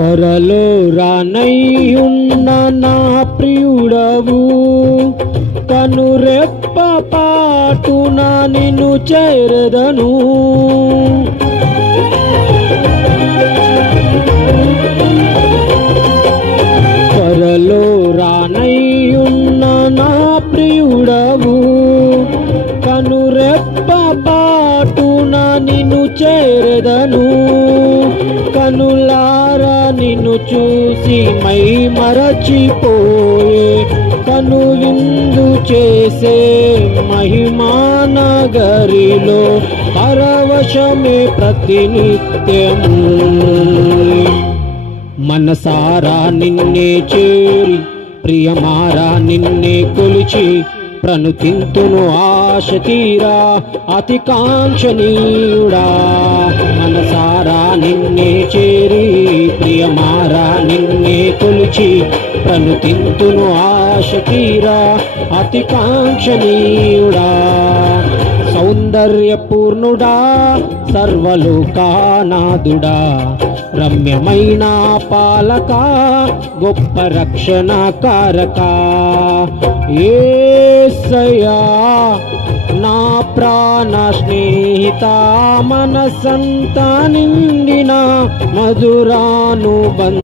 త్వరలో రానయ్యున్న నా ప్రియుడవు, కనురెప్ప పాటున నిన్ను చేరదను. త్వరలో రానయ్యున్న నా ప్రియుడవు, కనురెప్ప పాటున నిన్ను చేరదను. కనులారా నిన్ను చూసి మై మరచిపోయే, కను విందు చేసే మహిమానగరిలో పరవశమే ప్రతినిత్యము. మనసారా నిన్నే చేరి ప్రియమారా నిన్నే కొలిచి, ప్రణుతింతును ఆశ తీరా అతి కాంక్షణీయుడా. మనసారా నిన్నే చేరి ప్రియమారా నిన్నే కొలిచి, ప్రణుతింతును ఆశ తీరా అతి కాంక్షణీయుడా. సౌందర్యపూర్ణుడా సర్వలోకానాథుడా, రమ్యమైన పాలక గొప్ప రక్షణ కారక. యేసయ్యా నా ప్రాణ స్నేహిత, మనసంతా నిండిన మధురానుబంధ